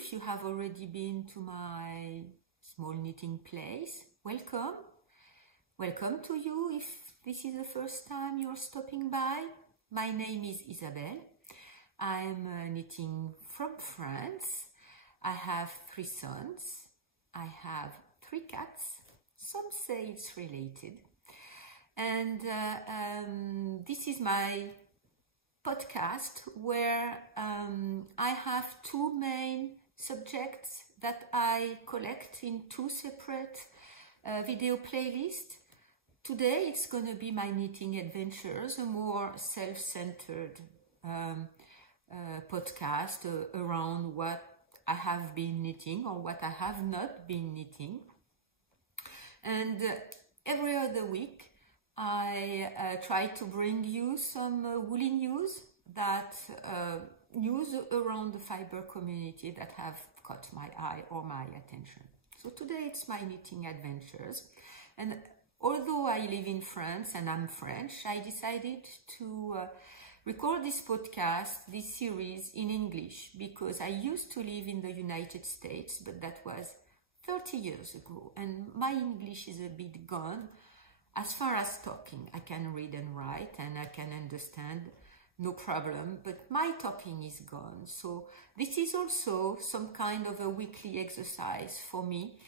if you have already been to my small knitting place, welcome. Welcome to you if this is the first time you're stopping by. My name is Isabelle. I'm knitting from France. I have 3 sons. I have 3 cats. Some say it's related. And this is my podcast where I have 2 main subjects that I collect in 2 separate video playlists. Today it's going to be my knitting adventures, a more self-centered podcast around what I have been knitting or what I have not been knitting. And every other week I try to bring you some woolly news, news around the fiber community that have caught my eye or my attention. So today it's my knitting adventures, and although I live in France and I'm French, I decided to record this podcast, this series in English, because I used to live in the United States, but that was 30 years ago, and my English is a bit gone. As far as talking, I can read and write and I can understand, no problem, but my talking is gone. So this is also some kind of a weekly exercise for me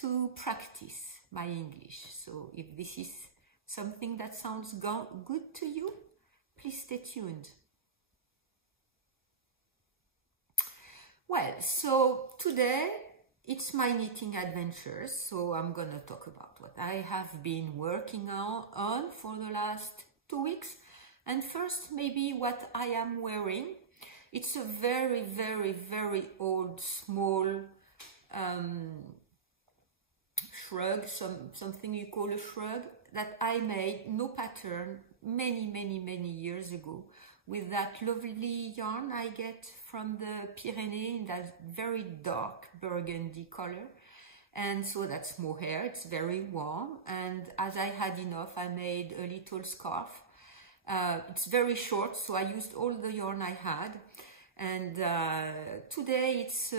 to practice my English. So if this is something that sounds good to you, please stay tuned. Well, so today it's my knitting adventures, so I'm gonna talk about what I have been working on for the last 2 weeks. And first, maybe what I am wearing. It's a very, very, very old, small shrug, something you call a shrug, that I made, no pattern, many years ago, with that lovely yarn I get from the Pyrenees in that very dark burgundy color. And so that's mohair, it's very warm, and as I had enough, I made a little scarf. It's very short, so I used all the yarn I had. And today it's,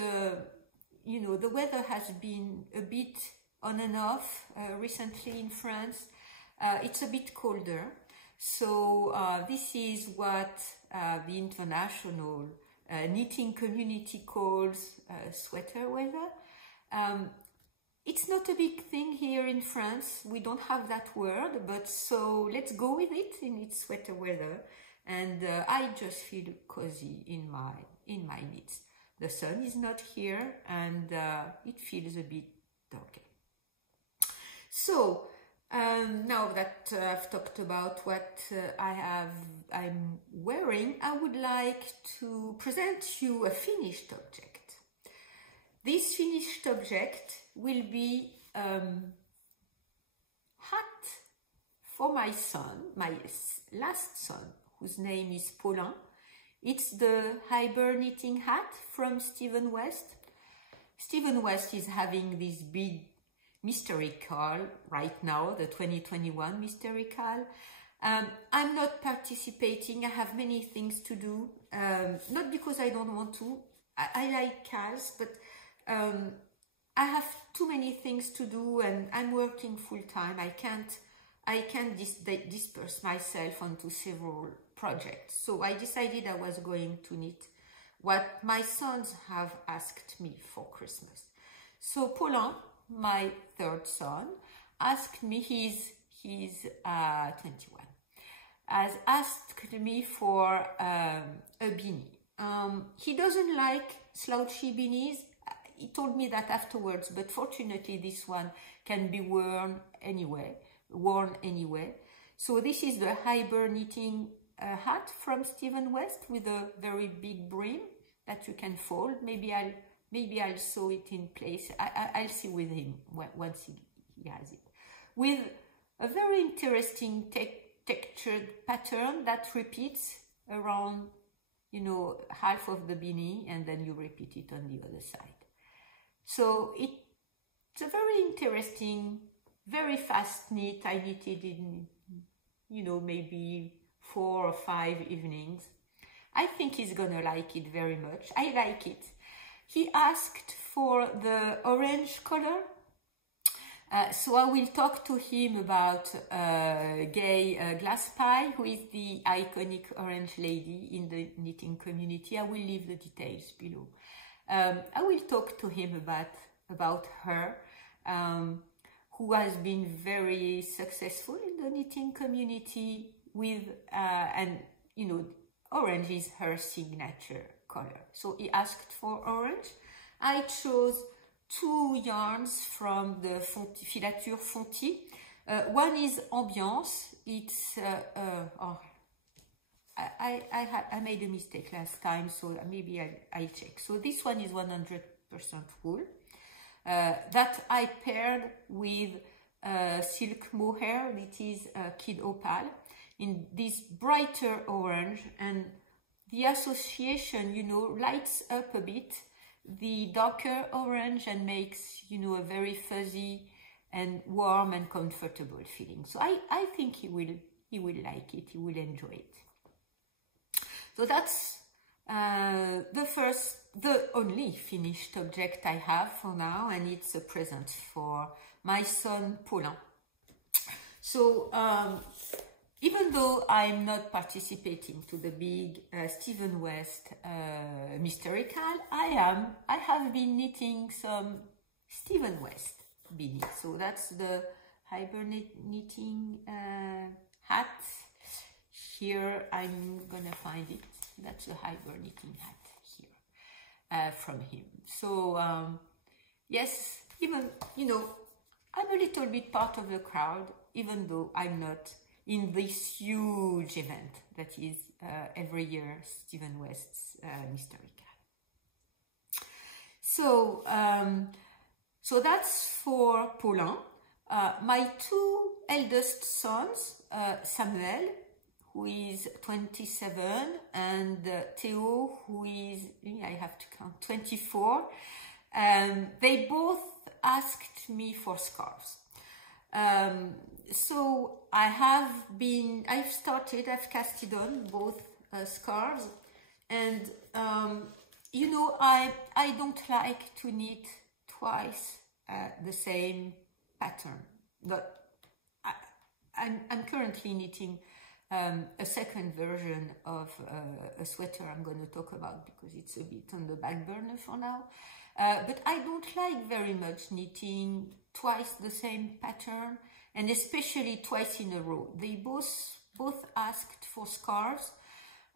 you know, the weather has been a bit on and off recently in France. It's a bit colder. So this is what the international knitting community calls sweater weather. It's not a big thing here in France. We don't have that word, but so let's go with it in its sweater weather. And I just feel cozy in my knits. The sun is not here, and it feels a bit darker. So now that I've talked about what I'm wearing, I would like to present you a finished object. This finished object will be hat for my son, my last son, whose name is Paulin. It's the Hyper knitting hat from Stephen West. Stephen West is having this big mystery call right now, the 2021 mystery call. I'm not participating. I have many things to do, not because I don't want to. I like calls, but I have too many things to do, and I'm working full time. I can't disperse myself onto several projects. So I decided I was going to knit what my sons have asked me for Christmas. So Paulin, my 3rd son, asked me, he's 21, has asked me for a beanie. He doesn't like slouchy beanies. He told me that afterwards, but fortunately this one can be worn anyway. So this is the Hyper knitting hat from Stephen West with a very big brim that you can fold. Maybe I'll sew it in place. I'll see with him once he has it. With a very interesting textured pattern that repeats around, you know, half of the beanie, and then you repeat it on the other side. So it's a very interesting, very fast knit. I knitted in, you know, maybe 4 or 5 evenings. I think he's gonna like it very much. I like it. He asked for the orange color. So I will talk to him about Gay Glass Pie, who is the iconic orange lady in the knitting community. I will leave the details below. I will talk to him about her, who has been very successful in the knitting community with, and you know, orange is her signature color. So he asked for orange. I chose 2 yarns from the Filature Fonti. One is Ambiance. It's I made a mistake last time, so maybe I'll check. So this one is 100% wool that I paired with silk mohair. It is Kid Opal in this brighter orange, and the association, you know, lights up a bit the darker orange and makes, you know, a very fuzzy and warm and comfortable feeling. So I think he will like it, he will enjoy it. So that's the only finished object I have for now, and it's a present for my son Paulin. So even though I'm not participating to the big Stephen West Mysterical, I have been knitting some Stephen West beanies. So that's the hibernate knitting hat. Here I'm gonna find it. That's the hibernating hat here from him. So yes, even, you know, I'm a little bit part of the crowd, even though I'm not in this huge event that is every year Stephen West's Mysterical. So so that's for Paulin. My 2 eldest sons, Samuel, who is 27, and Theo, who is, I have to count, 24. They both asked me for scarves. So I've casted on both scarves, and you know, I don't like to knit twice the same pattern. But I'm currently knitting a second version of a sweater I'm going to talk about because it's a bit on the back burner for now. But I don't like very much knitting twice the same pattern, and especially twice in a row. They both asked for scarves,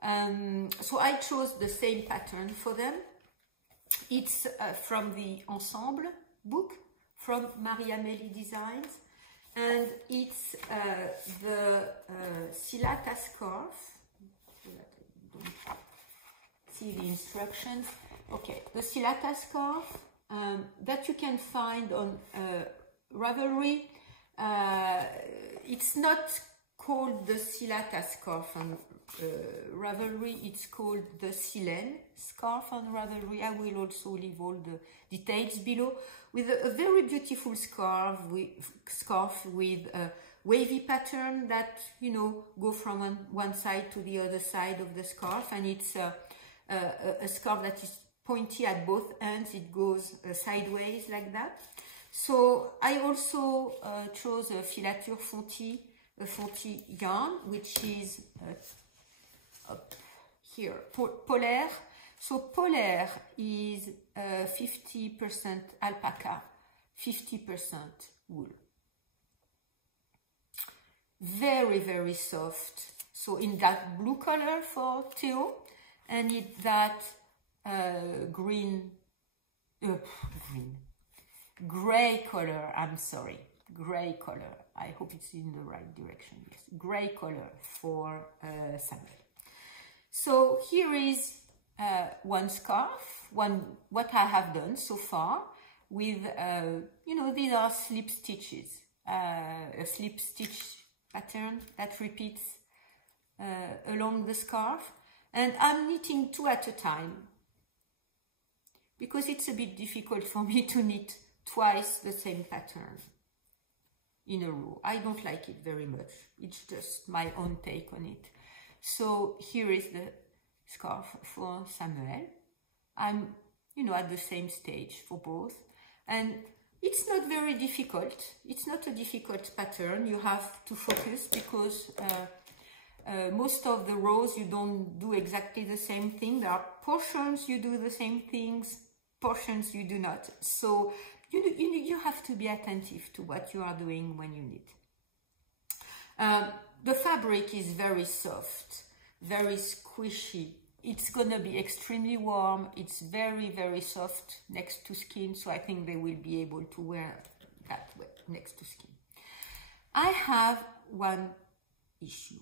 so I chose the same pattern for them. It's from the Ensemble book from Marie-Amélie Designs, and it's the Silata scarf. So that I don't see the instructions. Okay, the Silata scarf that you can find on Ravelry. It's not called the Silata scarf on Ravelry, it's called the Silene scarf on Ravelry. I will also leave all the details below, with a very beautiful scarf with a wavy pattern that, you know, go from one side to the other side of the scarf, and it's a scarf that is pointy at both ends. It goes sideways like that. So I also chose a Filature Fonti, yarn, which is up here, Polaire. So Polaire is 50% alpaca, 50% wool. Very, very soft. So in that blue color for Theo, and in that gray color, I'm sorry, gray color. I hope it's in the right direction. Yes, gray color for Samuel. So here is one scarf, what I have done so far with, you know, these are slip stitches, a slip stitch pattern that repeats along the scarf, and I'm knitting 2 at a time because it's a bit difficult for me to knit twice the same pattern in a row. I don't like it very much. It's just my own take on it. So here is the scarf for Samuel. I'm, you know, at the same stage for both. And it's not very difficult. It's not a difficult pattern. You have to focus because most of the rows you don't do exactly the same thing. There are portions you do the same things, portions you do not. So you have to be attentive to what you are doing when you knit. The fabric is very soft, very squishy. It's gonna be extremely warm. It's very, very soft next to skin, so I think they will be able to wear that next to skin. I have one issue,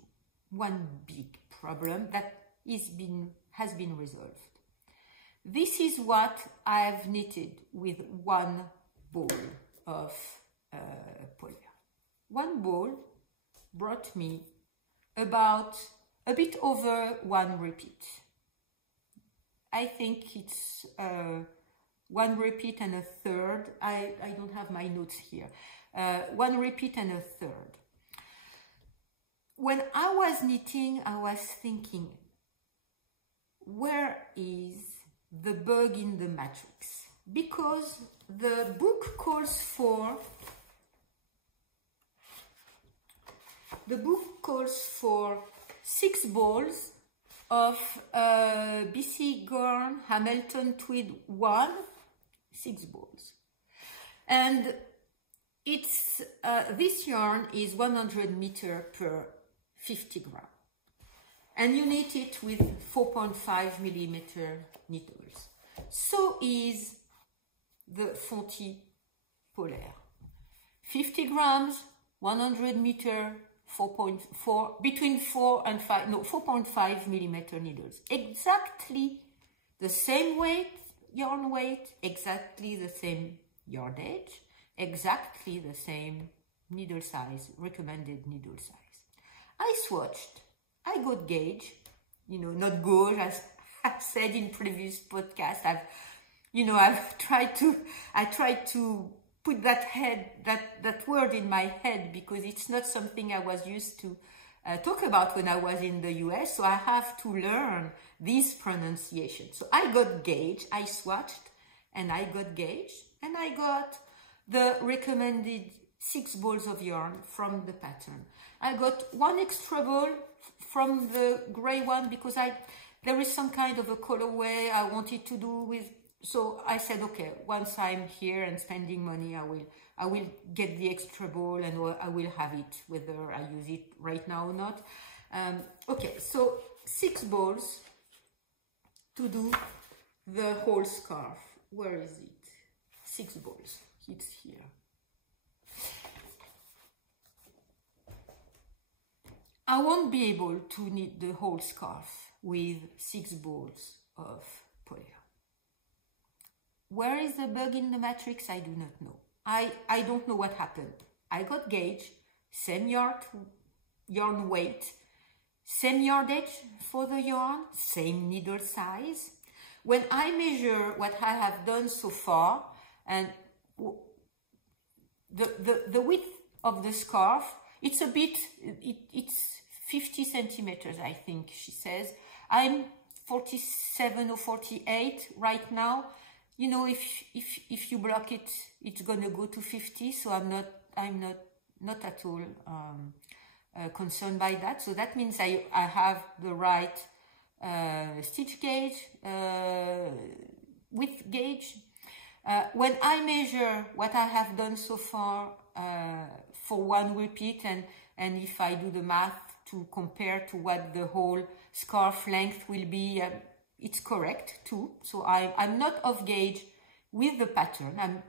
one big problem that has been resolved. This is what I've knitted with one ball of polyester. One ball brought me about a bit over one repeat. I think it's one repeat and a third. I don't have my notes here. One repeat and a third. When I was knitting, I was thinking, where is the bug in the matrix? Because the book calls for the 6 balls of BC Garn Hamilton Tweed 1, 6 balls. And it's this yarn is 100 meter per 50 gram. And you knit it with 4.5 millimeter needles. So is the Fonty Polaire. 50 grams, 100 meter, 4.4, between 4 and 5, no, 4.5 millimeter needles. Exactly the same weight, yarn weight, exactly the same yardage, exactly the same needle size, recommended needle size. I swatched, I got gauge, you know, not gauge, as I've said in previous podcasts. I've tried to put that word in my head because it's not something I was used to talk about when I was in the US, so I have to learn these pronunciations. So I got gauge, I swatched, and I got gauge, and I got the recommended 6 balls of yarn from the pattern. I got 1 extra ball from the gray one because there is some kind of a colorway I wanted to do with. So I said, okay, once I'm here and spending money, I will get the extra ball and I will have it, whether I use it right now or not. Okay, so 6 balls to do the whole scarf. Where is it? 6 balls. It's here. I won't be able to knit the whole scarf with 6 balls of polyester. Where is the bug in the matrix? I do not know. I don't know what happened. I got gauge, same yarn weight, same yardage for the yarn, same needle size. When I measure what I have done so far, and the width of the scarf, it's a bit, it's 50 centimeters, I think she says. I'm 47 or 48 right now. You know, if you block it, it's gonna go to 50. So I'm not at all concerned by that. So that means I have the right stitch gauge, width gauge. When I measure what I have done so far for 1 repeat, and if I do the math to compare to what the whole scarf length will be, it's correct too. So I'm not off gauge with the pattern. I'm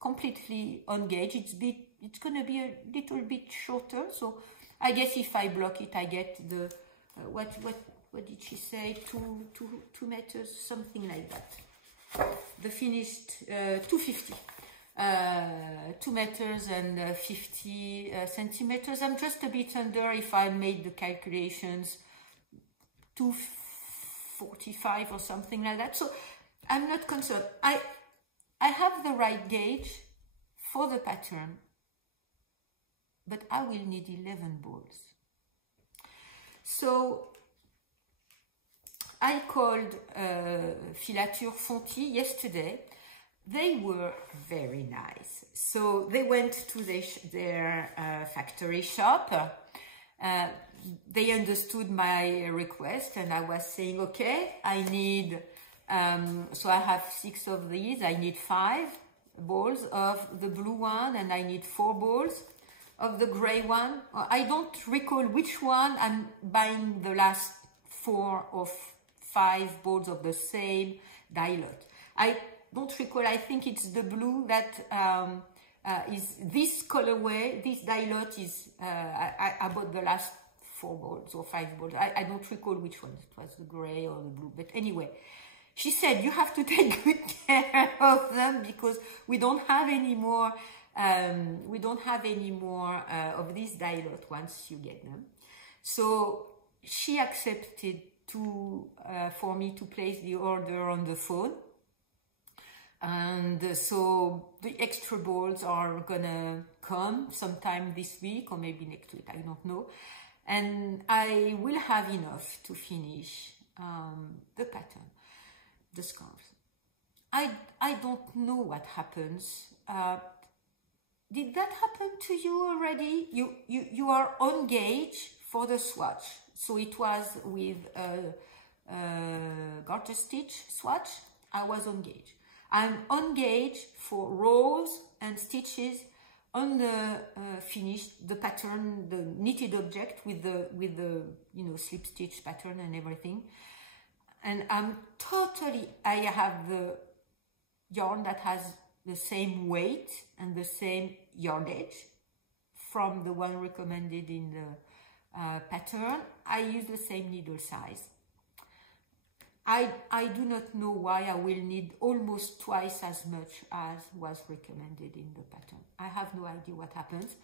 completely on gauge. It's gonna be a little bit shorter. So I guess if I block it, I get the what did she say? 2 meters, something like that. The finished 250. 2 meters and 50 centimeters. I'm just a bit under, if I made the calculations, 245 or something like that. So I'm not concerned. I have the right gauge for the pattern, but I will need 11 balls. So I called Filature Fonty yesterday. They were very nice. So they went to their factory shop. They understood my request, and I was saying, okay, I need, so I have 6 of these. I need 5 balls of the blue one, and I need 4 balls of the gray one. I don't recall which one. I'm buying the last 4 or 5 balls of the same dye lot. I don't recall. I think it's the blue that is this colorway. This dye lot is, I bought the last 4 balls or 5 balls. I don't recall which one. It was the gray or the blue. But anyway, she said, you have to take good care of them because we don't have any more. We don't have any more of this dye lot once you get them. So she accepted for me to place the order on the phone. And so the extra balls are gonna come sometime this week or maybe next week, I don't know. And I will have enough to finish the pattern, the scarves. I don't know what happens. Did that happen to you already? You are on gauge for the swatch. So it was with garter stitch swatch. I was on gauge. I'm on gauge for rows and stitches on the finished, the pattern, the knitted object with the slip stitch pattern and everything. And I'm totally, I have the yarn that has the same weight and the same yardage from the one recommended in the pattern. I use the same needle size. I do not know why I will need almost twice as much as was recommended in the pattern. I have no idea what happens.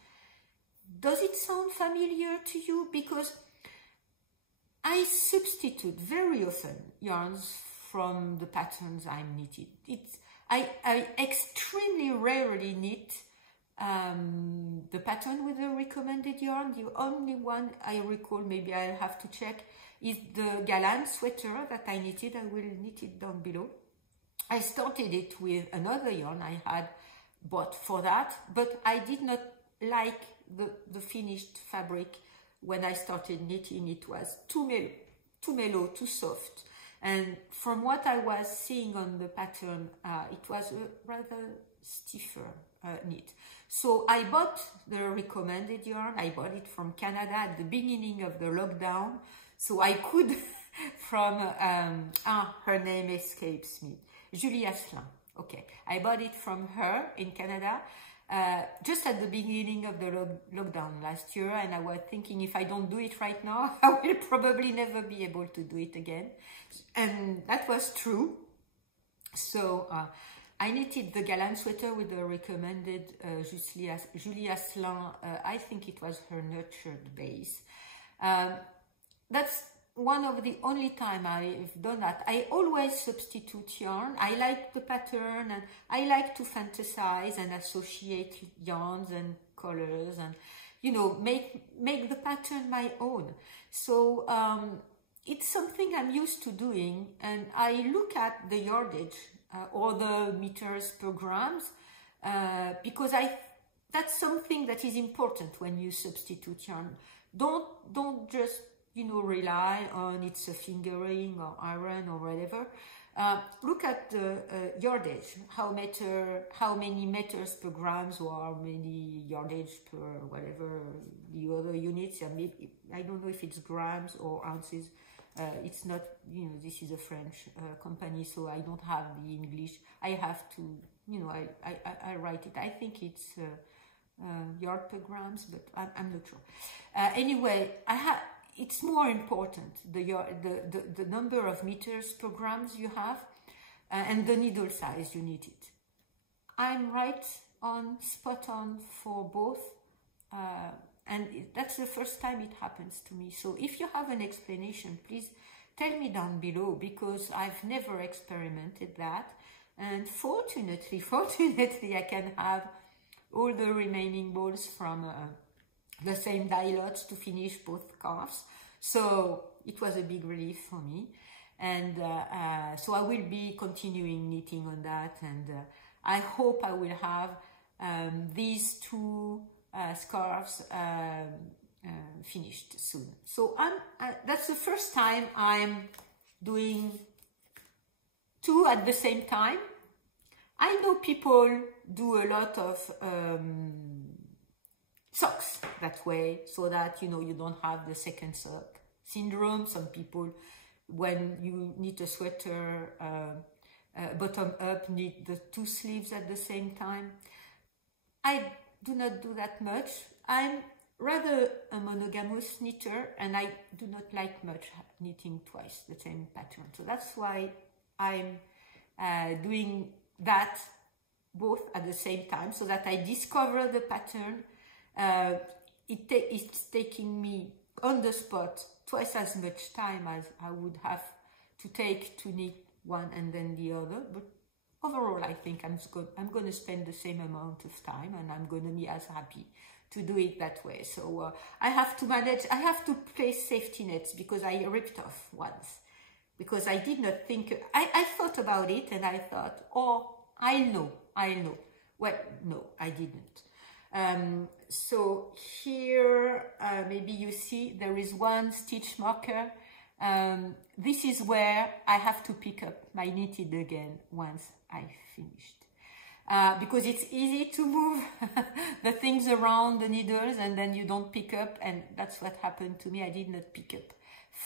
Does it sound familiar to you? Because I substitute very often yarns from the patterns I'm knitting. I extremely rarely knit the pattern with the recommended yarn. The only one I recall, maybe I'll have to check, is the Lawrenson Sweater that I knitted. I will knit it down below. I started it with another yarn I had bought for that, but I did not like the finished fabric when I started knitting. It was too mellow, too soft. And from what I was seeing on the pattern, it was a rather stiffer knit. So I bought the recommended yarn. I bought it from Canada at the beginning of the lockdown. So I could, from, her name escapes me, Julie Asselin. Okay, I bought it from her in Canada just at the beginning of the lockdown last year. And I was thinking, if I don't do it right now, I will probably never be able to do it again. And that was true. So I knitted the Lawrenson Sweater with the recommended Julie Asselin. I think it was her nurtured base. That's one of the only time I've done that. I always substitute yarn. I like the pattern and I like to fantasize and associate yarns and colors and, you know, make the pattern my own. So it's something I'm used to doing, and I look at the yardage or the meters per grams because that's something that is important when you substitute yarn. Don't just, you know, rely on it's a fingering or iron or whatever. Look at the yardage, how many meters per grams or how many yardage per whatever the other units. I don't know if it's grams or ounces. It's not, you know, this is a French company, so I don't have the English. I have to, you know, I write it. I think it's yard per grams, but I'm not sure. Anyway, it's more important, the number of meters per grams you have and the needle size you knit it. I'm right on, spot on for both, and that's the first time it happens to me. So if you have an explanation, please tell me down below, because I've never experimented that. And fortunately, I can have all the remaining balls from the same dye lots to finish both scarves. So it was a big relief for me. And so I will be continuing knitting on that, and I hope I will have these two scarves finished soon. So that's the first time I'm doing two at the same time. I know people do a lot of socks that way, so that, you know, you don't have the second sock syndrome. Some people, when you knit a sweater bottom up, knit the two sleeves at the same time. I do not do that much. I'm rather a monogamous knitter, and I do not like much knitting twice the same pattern. So that's why I'm doing that both at the same time, so that I discover the pattern. It's taking me on the spot twice as much time as I would have to take to knit one and then the other, but overall I think I'm going to spend the same amount of time, and I'm going to be as happy to do it that way. So I have to manage, I have to place safety nets, because I ripped off once, because I did not think, I thought about it and I thought, oh, I know. Well, no, I didn't. So here, maybe you see there is one stitch marker. This is where I have to pick up my knitted again once I finished. Because it's easy to move the things around the needles and then you don't pick up, and that's what happened to me. I did not pick up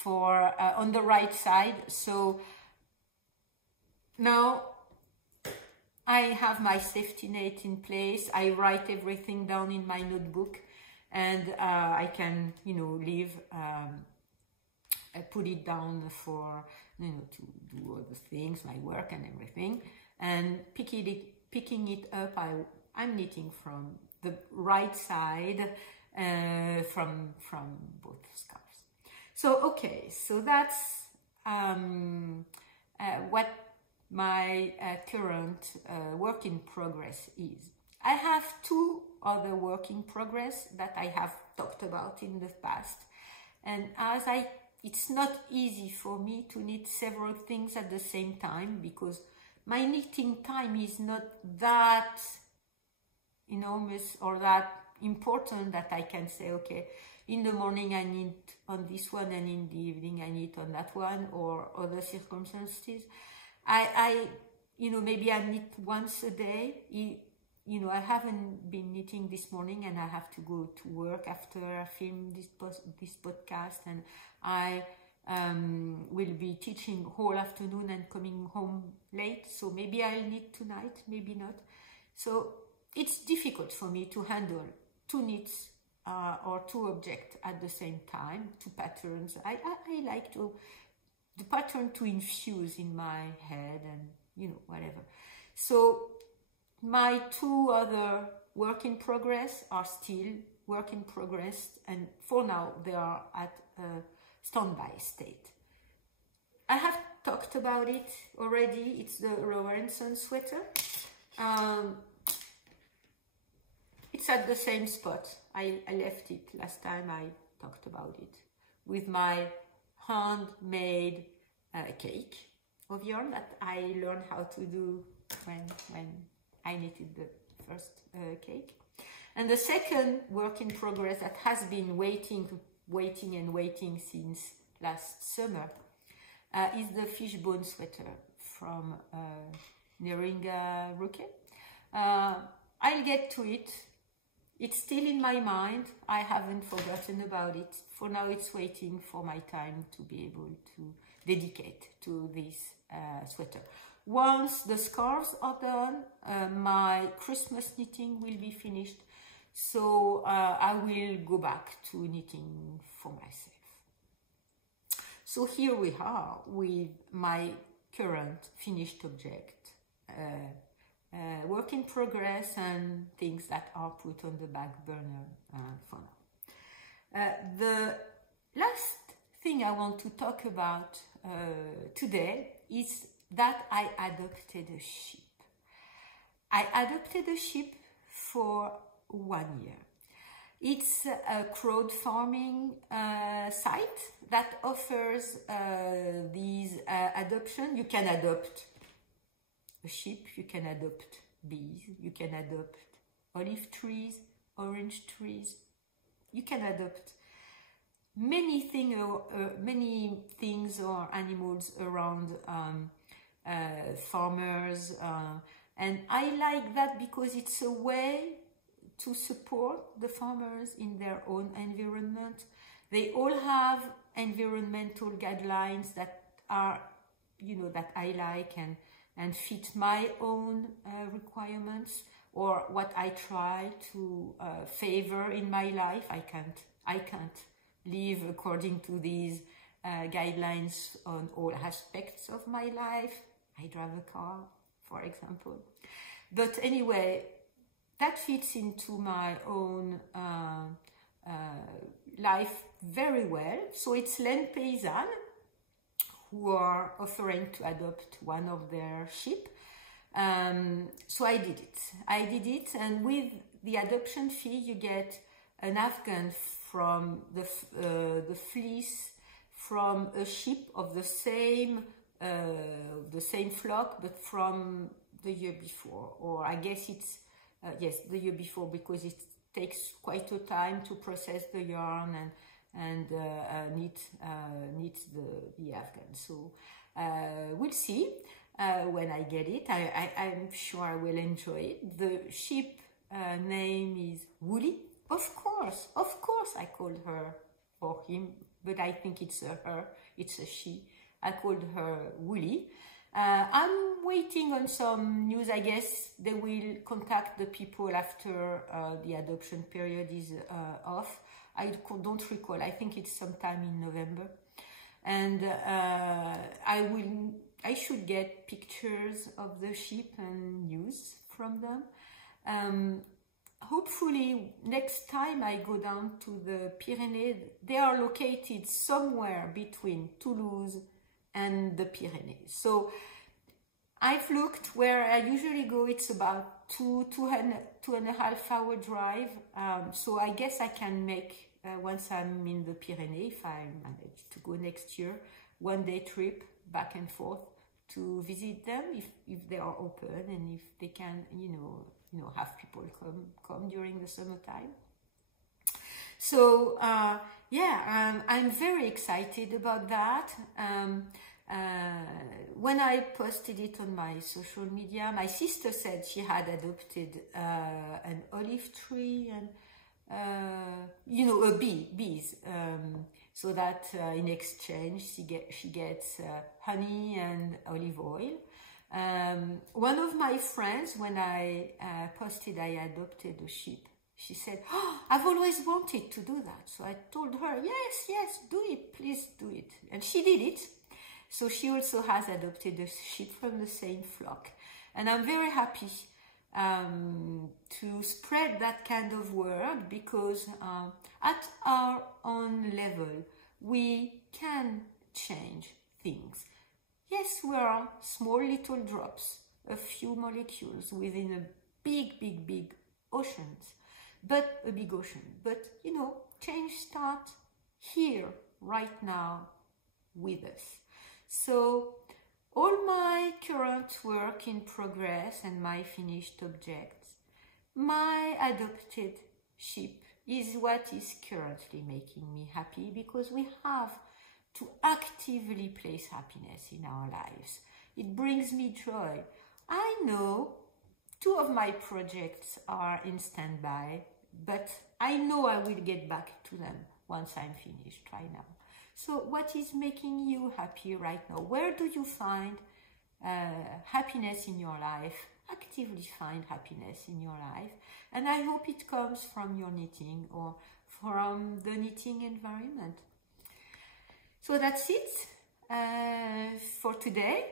for on the right side. So now I have my safety net in place. I write everything down in my notebook, and I can, you know, leave, put it down for, you know, to do all the things, my work and everything, and picking it up. I'm knitting from the right side, from both scarves. So okay, so that's what my current work in progress is. I have two other work in progress that I have talked about in the past, and it's not easy for me to knit several things at the same time, because my knitting time is not that enormous or that important that I can say, okay, in the morning I knit on this one and in the evening I knit on that one, or other circumstances. You know, maybe I knit once a day. You know, I haven't been knitting this morning, and I have to go to work after I film this podcast, and I will be teaching whole afternoon and coming home late. So maybe I'll knit tonight, maybe not. So it's difficult for me to handle two knits or two objects at the same time, two patterns. I like the pattern to infuse in my head, and, you know, whatever. So my two other work in progress are still work in progress, and for now they are at a standby state. I have talked about it already. It's the Lawrenson Sweater. It's at the same spot. I left it last time I talked about it, with my handmade cake of yarn that I learned how to do when I knitted the first cake. And the second work in progress that has been waiting since last summer is the Fishbone Sweater from Neringa Roque. I'll get to it. It's still in my mind. I haven't forgotten about it. For now, it's waiting for my time to be able to dedicate to this sweater. Once the scarves are done, my Christmas knitting will be finished. So I will go back to knitting for myself. So here we are with my current finished object, work in progress, and things that are put on the back burner for now. The last thing I want to talk about today is that I adopted a sheep. I adopted a sheep for 1 year. It's a crowd farming site that offers these adoption. You can adopt a sheep, you can adopt bees, you can adopt olive trees, orange trees. You can adopt many things or animals around farmers, and I like that because it's a way to support the farmers in their own environment. They all have environmental guidelines that are, you know, that I like and fit my own requirements, or what I try to favor in my life. I can't live according to these guidelines on all aspects of my life. I drive a car, for example. But anyway, that fits into my own life very well. So it's Laine Paysanne who are offering to adopt one of their sheep. So I did it, and with the adoption fee you get an Afghan from the fleece from a sheep of the same flock, but from the year before, or I guess it's yes, the year before, because it takes quite a time to process the yarn and knit the Afghan. So we'll see when I get it. I'm sure I will enjoy it. The sheep name is Woolly. Of course, I called her or him, but I think it's a her, it's a she. I called her Woolly. I'm waiting on some news. I guess they will contact the people after the adoption period is off. I don't recall. I think it's sometime in November. And I should get pictures of the sheep and news from them. Hopefully next time I go down to the Pyrenees, they are located somewhere between Toulouse and the Pyrenees. So I've looked where I usually go. It's about two and a half hour drive. So I guess I can make, once I'm in the Pyrenees, if I manage to go next year, one-day trip back and forth to visit them if they are open, and if they can, you know, have people come during the summertime. So yeah, I'm very excited about that. When I posted it on my social media, my sister said she had adopted an olive tree and you know, bees, so that in exchange she gets honey and olive oil. One of my friends, when I posted I adopted a sheep, she said, "Oh, I've always wanted to do that." So I told her, yes, do it, please do it. And she did it. So she also has adopted a sheep from the same flock. And I'm very happy to spread that kind of word, because at our own level, we can change things. Yes, we are small little drops, a few molecules within a big oceans, but a big ocean. But, you know, change starts here, right now, with us. So all my current work in progress and my finished objects, my adopted sheep is what is currently making me happy, because we have to actively place happiness in our lives. It brings me joy. I know 2 of my projects are in standby, but I know I will get back to them once I'm finished right now. So what is making you happy right now? Where do you find happiness in your life? Actively find happiness in your life. And I hope it comes from your knitting or from the knitting environment. So that's it for today.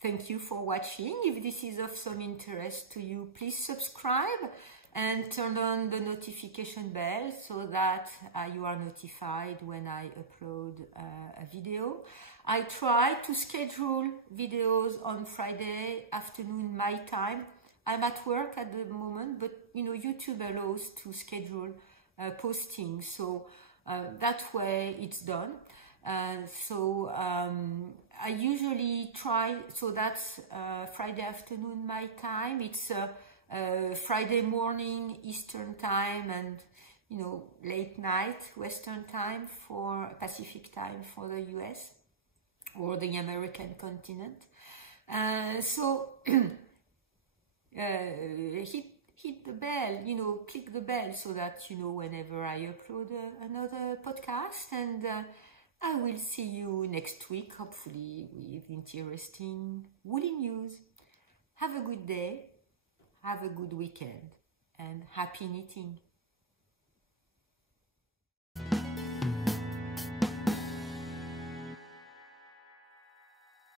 Thank you for watching. If this is of some interest to you, please subscribe and turn on the notification bell so that you are notified when I upload a video. I try to schedule videos on Friday afternoon my time I'm at work at the moment, but you know, YouTube allows to schedule posting, so that way it's done. So I usually try, so that's Friday afternoon my time, it's Friday morning Eastern time, and you know, late night Western time for Pacific time for the US or the American continent. So hit the bell, you know, click the bell so that you know whenever I upload another podcast, and I will see you next week, hopefully with interesting woolly news. Have a good day, have a good weekend, and happy knitting.